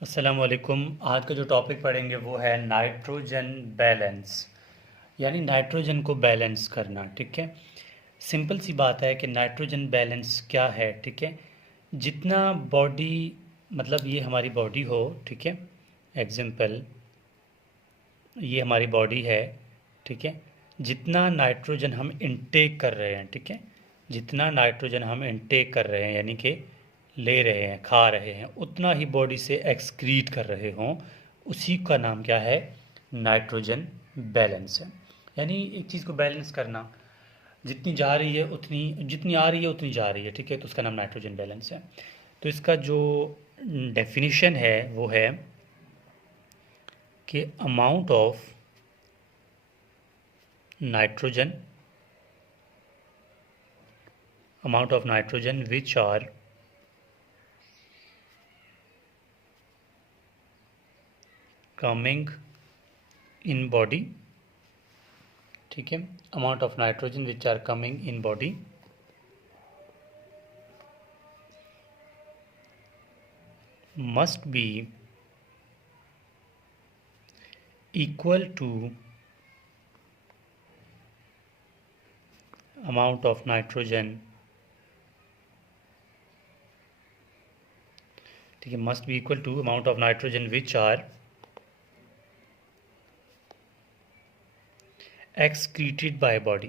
अस्सलामुअलैकुम। आज का जो टॉपिक पढ़ेंगे वो है नाइट्रोजन बैलेंस, यानी नाइट्रोजन को बैलेंस करना। ठीक है, सिंपल सी बात है कि नाइट्रोजन बैलेंस क्या है। ठीक है, जितना बॉडी, मतलब ये हमारी बॉडी हो, ठीक है, एग्जाम्पल ये हमारी बॉडी है। ठीक है, जितना नाइट्रोजन हम इनटेक कर रहे हैं, ठीक है, जितना नाइट्रोजन हम इनटेक कर रहे हैं यानी कि ले रहे हैं, खा रहे हैं, उतना ही बॉडी से एक्सक्रीट कर रहे हों, उसी का नाम क्या है? नाइट्रोजन बैलेंस है। यानी एक चीज़ को बैलेंस करना, जितनी जा रही है उतनी, जितनी आ रही है उतनी जा रही है। ठीक है, तो उसका नाम नाइट्रोजन बैलेंस है। तो इसका जो डेफिनेशन है वो है कि amount of nitrogen which are coming in body, ठीक है, amount of nitrogen which are coming in body must be equal to amount of nitrogen, ठीक है, must be equal to amount of nitrogen which are excreted by body।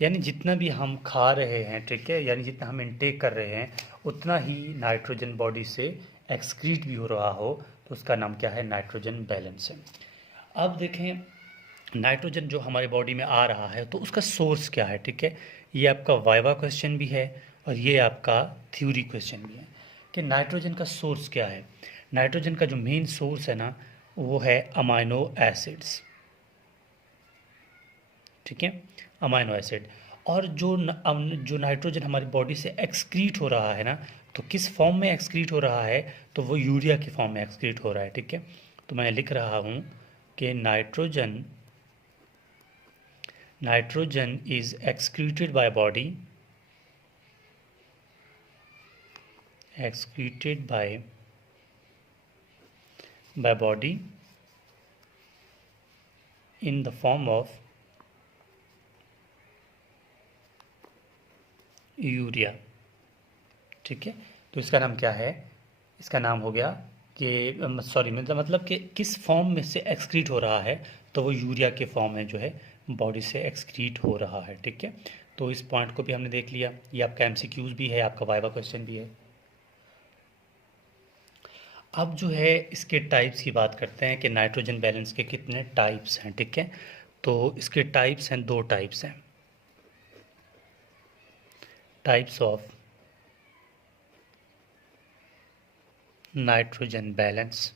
यानी जितना भी हम खा रहे हैं, ठीक है, यानी जितना हम इनटेक कर रहे हैं उतना ही नाइट्रोजन बॉडी से एक्सक्रीट भी हो रहा हो, तो उसका नाम क्या है? नाइट्रोजन बैलेंस है। अब देखें, नाइट्रोजन जो हमारी बॉडी में आ रहा है तो उसका सोर्स क्या है? ठीक है, ये आपका वाइवा क्वेश्चन भी है और ये आपका थ्योरी क्वेश्चन भी है कि नाइट्रोजन का सोर्स क्या है। नाइट्रोजन का जो मेन सोर्स है ना, वो है अमाइनो एसिड्स। ठीक है, अमाइनो एसिड। और जो नाइट्रोजन हमारी बॉडी से एक्सक्रीट हो रहा है ना, तो किस फॉर्म में एक्सक्रीट हो रहा है? तो वो यूरिया के फॉर्म में एक्सक्रीट हो रहा है। ठीक है, तो मैं लिख रहा हूँ कि nitrogen is excreted by body in the form of urea. ठीक है, तो इसका नाम क्या है? इसका नाम हो गया कि सॉरी, मतलब कि किस फॉर्म में से एक्सक्रीट हो रहा है, तो वो यूरिया के फॉर्म में जो है बॉडी से एक्सक्रीट हो रहा है। ठीक है, तो इस पॉइंट को भी हमने देख लिया। ये आपका एमसीक्यूज भी है, आपका वाइवा क्वेश्चन भी है। अब जो है इसके टाइप्स की बात करते हैं कि नाइट्रोजन बैलेंस के कितने टाइप्स हैं। ठीक है, तो इसके टाइप्स हैं, दो टाइप्स हैं। टाइप्स ऑफ नाइट्रोजन बैलेंस,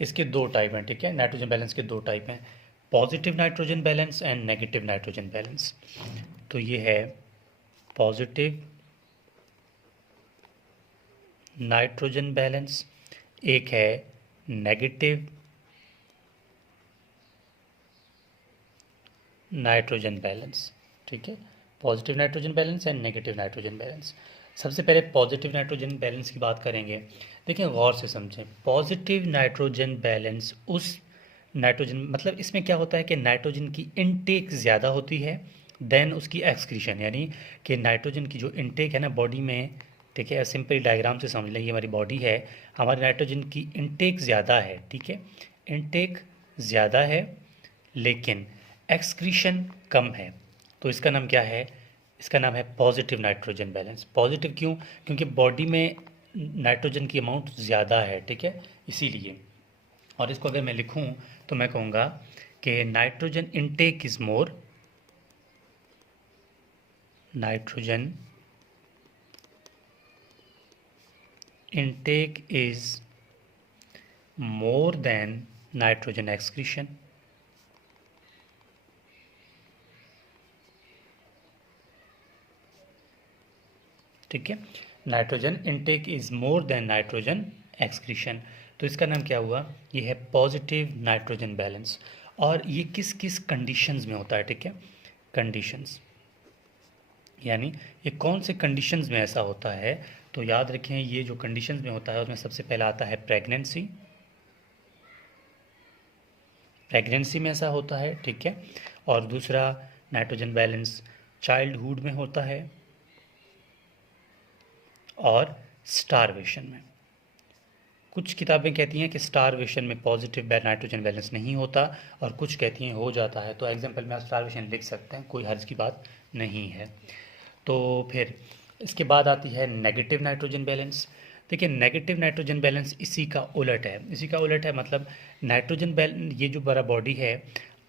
इसके दो टाइप हैं। ठीक है, नाइट्रोजन बैलेंस के दो टाइप हैं, positive nitrogen balance and negative nitrogen balance. तो ये है पॉजिटिव नाइट्रोजन बैलेंस, एक है नेगेटिव नाइट्रोजन बैलेंस। ठीक है, positive nitrogen balance and negative nitrogen balance. सबसे पहले पॉजिटिव नाइट्रोजन बैलेंस की बात करेंगे। देखिए, गौर से समझें, पॉजिटिव नाइट्रोजन बैलेंस उस नाइट्रोजन, मतलब इसमें क्या होता है कि नाइट्रोजन की इनटेक ज़्यादा होती है देन उसकी एक्सक्रीशन, यानी कि नाइट्रोजन की जो इनटेक है ना बॉडी में, ठीक है, सिंपल डायग्राम से समझ लें, ये हमारी बॉडी है, हमारी नाइट्रोजन की इनटेक ज़्यादा है। ठीक है, इनटेक ज़्यादा है लेकिन एक्सक्रीशन कम है, तो इसका नाम क्या है? इसका नाम है पॉजिटिव नाइट्रोजन बैलेंस। पॉजिटिव क्यों? क्योंकि बॉडी में नाइट्रोजन की अमाउंट ज़्यादा है। ठीक है, इसीलिए। और इसको अगर मैं लिखूं तो मैं कहूँगा कि nitrogen intake is more, nitrogen intake is more than nitrogen excretion. ठीक है, nitrogen intake is more than nitrogen excretion, तो इसका नाम क्या हुआ? ये है पॉजिटिव नाइट्रोजन बैलेंस। और ये किस किस कंडीशंस में होता है, ठीक है, कंडीशंस, यानी ये कौन से कंडीशंस में ऐसा होता है। तो याद रखें ये जो कंडीशंस में होता है उसमें सबसे पहला आता है प्रेगनेंसी, प्रेगनेंसी में ऐसा होता है, ठीक है। और दूसरा नाइट्रोजन बैलेंस चाइल्डहुड में होता है और स्टारवेशन में। कुछ किताबें कहती हैं कि स्टारवेशन में पॉजिटिव नाइट्रोजन बैलेंस नहीं होता और कुछ कहती हैं हो जाता है। तो एग्जाम्पल में आप स्टारवेशन लिख सकते हैं, कोई हर्ज की बात नहीं है। तो फिर इसके बाद आती है नेगेटिव नाइट्रोजन बैलेंस। देखिए नेगेटिव नाइट्रोजन बैलेंस इसी का उलट है, इसी का उलट है, मतलब नाइट्रोजन बैलेंस, ये जो बड़ा बॉडी है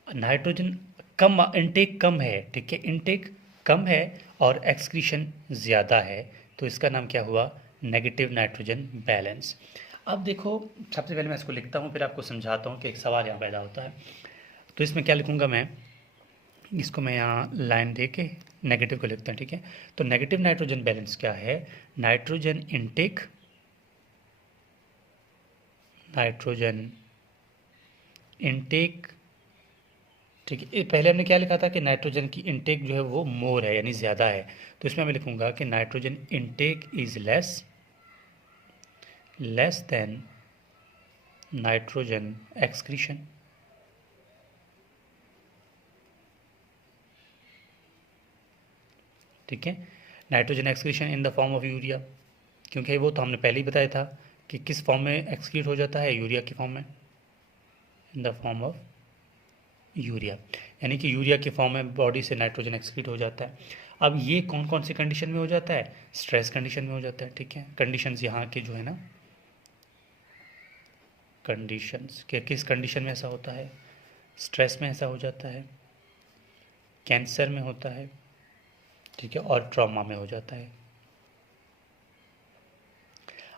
नाइट्रोजन कम, इनटेक कम है, ठीक है, इनटेक कम है और एक्सक्रीशन ज़्यादा है, तो इसका नाम क्या हुआ, नेगेटिव नाइट्रोजन बैलेंस। अब देखो सबसे पहले मैं इसको लिखता हूँ फिर आपको समझाता हूँ कि एक सवाल यहाँ पैदा होता है। तो इसमें क्या लिखूँगा मैं, इसको मैं यहाँ लाइन दे के नेगेटिव को लिखता हूँ, ठीक है। तो नेगेटिव नाइट्रोजन बैलेंस क्या है, नाइट्रोजन इनटेक, नाइट्रोजन इनटेक, ठीक है। पहले हमने क्या लिखा था कि नाइट्रोजन की इनटेक जो है वो मोर है यानी ज़्यादा है, तो इसमें मैं लिखूँगा कि nitrogen intake is less than nitrogen excretion, ठीक है। Nitrogen excretion in the form of urea, क्योंकि वो तो हमने पहले ही बताया था कि किस फॉर्म में एक्सक्रीट हो जाता है, यूरिया की फॉर्म में, in the form of urea, यानी कि यूरिया के फॉर्म में बॉडी से नाइट्रोजन एक्सक्रीट हो जाता है। अब ये कौन कौन सी कंडीशन में हो जाता है, स्ट्रेस कंडीशन में हो जाता है, ठीक है। कंडीशंस यहाँ के जो है ना, कंडीशंस के किस कंडीशन में ऐसा होता है, स्ट्रेस में ऐसा हो जाता है, कैंसर में होता है, ठीक है, और ट्रॉमा में हो जाता है।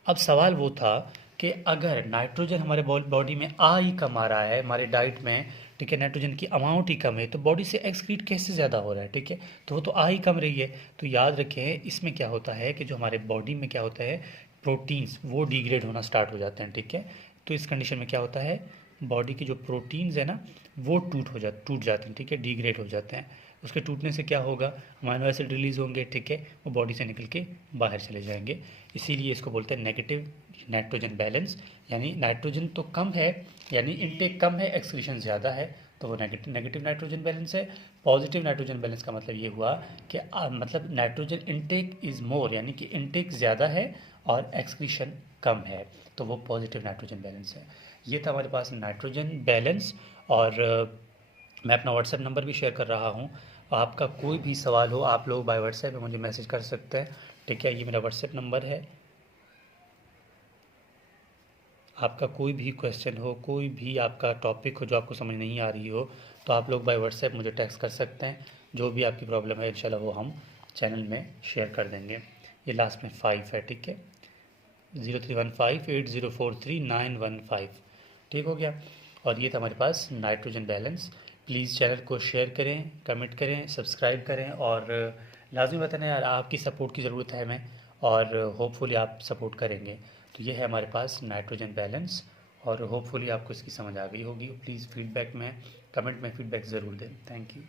अब सवाल वो था कि अगर नाइट्रोजन हमारे बॉडी में आ ही कम आ रहा है, हमारे डाइट में, ठीक है, नाइट्रोजन की अमाउंट ही कम है, तो बॉडी से एक्सक्रीट कैसे ज़्यादा हो रहा है, ठीक है, तो वो तो आ ही कम रही है। तो याद रखें इसमें क्या होता है कि जो हमारे बॉडी में क्या होता है, प्रोटीन्स वो डिग्रेड होना स्टार्ट हो जाते हैं, ठीक है। तो इस कंडीशन में क्या होता है, बॉडी की जो प्रोटीन्स है ना वो टूट जाते हैं, ठीक है, डिग्रेड हो जाते हैं। उसके टूटने से क्या होगा, अमाइनो एसिड रिलीज़ होंगे, ठीक है, वो बॉडी से निकल के बाहर चले जाएंगे। इसीलिए इसको बोलते हैं नेगेटिव नाइट्रोजन बैलेंस, यानी नाइट्रोजन तो कम है, यानी इनटेक कम है, एक्सक्रीशन ज़्यादा है, तो वो नेगेटिव नाइट्रोजन बैलेंस है। पॉजिटिव नाइट्रोजन बैलेंस का मतलब ये हुआ कि मतलब नाइट्रोजन इनटेक इज़ मोर, यानी कि इनटेक ज़्यादा है और एक्सक्रीशन कम है, तो वो पॉजिटिव नाइट्रोजन बैलेंस है। ये था हमारे पास नाइट्रोजन बैलेंस। और मैं अपना व्हाट्सएप नंबर भी शेयर कर रहा हूँ, आपका कोई भी सवाल हो आप लोग बाय व्हाट्सएप में मुझे मैसेज कर सकते हैं, ठीक है। ये मेरा व्हाट्सएप नंबर है, आपका कोई भी क्वेश्चन हो, कोई भी आपका टॉपिक हो जो आपको समझ नहीं आ रही हो, तो आप लोग बाय व्हाट्सएप मुझे टेक्स्ट कर सकते हैं। जो भी आपकी प्रॉब्लम है इंशाल्लाह वो हम चैनल में शेयर कर देंगे। ये लास्ट में 5 है, ठीक है, 031580439115, ठीक हो गया। और ये था हमारे पास नाइट्रोजन बैलेंस। प्लीज़ चैनल को शेयर करें, कमेंट करें, सब्सक्राइब करें और लाजमी बताना यार आपकी सपोर्ट की ज़रूरत है हमें, और होपफुली आप सपोर्ट करेंगे। तो ये है हमारे पास नाइट्रोजन बैलेंस और होपफुली आपको इसकी समझ आ गई होगी। प्लीज़ फीडबैक में, कमेंट में फीडबैक ज़रूर दें। Thank you.